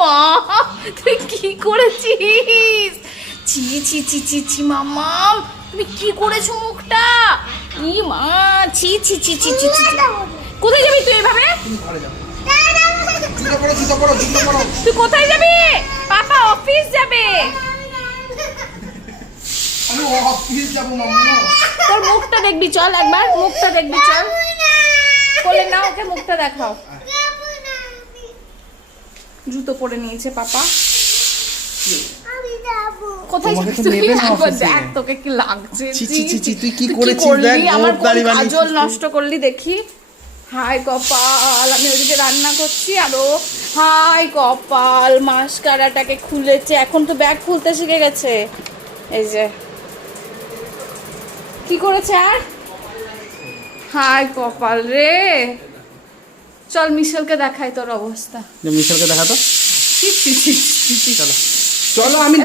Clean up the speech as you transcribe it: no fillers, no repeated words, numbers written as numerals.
মা তুই কি করেছিস? ছি ছি ছি ছি ছি মাম্মাম, তুমি কি করেছো মুখটা? ই মা, ছি ছি ছি ছি ছি ছি। কোথায় যাবি তুই এভাবে? তুই কোথায় যাবি? পাপা অফিস যাবে। তোর মুখটা দেখবি, চল একবার মুখটা দেখবি, চল কোলে না, ওকে মুখটা দেখাও। জুতো পরে নিয়েছে পাপা। কোথায় যাবি তুই? একবার দেখ তোকে কি লাগছে। তুই কি করেছিস দেখ, আমার কাজল নষ্ট করলি দেখি। হাই কপাল, আমি ওদিকে রান্না করছি আরো। হাই কপাল, মাস্কারাটাকে খুলেছে, এখন তো ব্যাগ খুলতে শিখে গেছে। এই যে কি করেছে আর? হাই কপাল রে। চল মিশেলকে দেখাই তোর অবস্থা। মিশেলকে দেখা তো। ছি ছি ছি ছি ছি। চলো আমি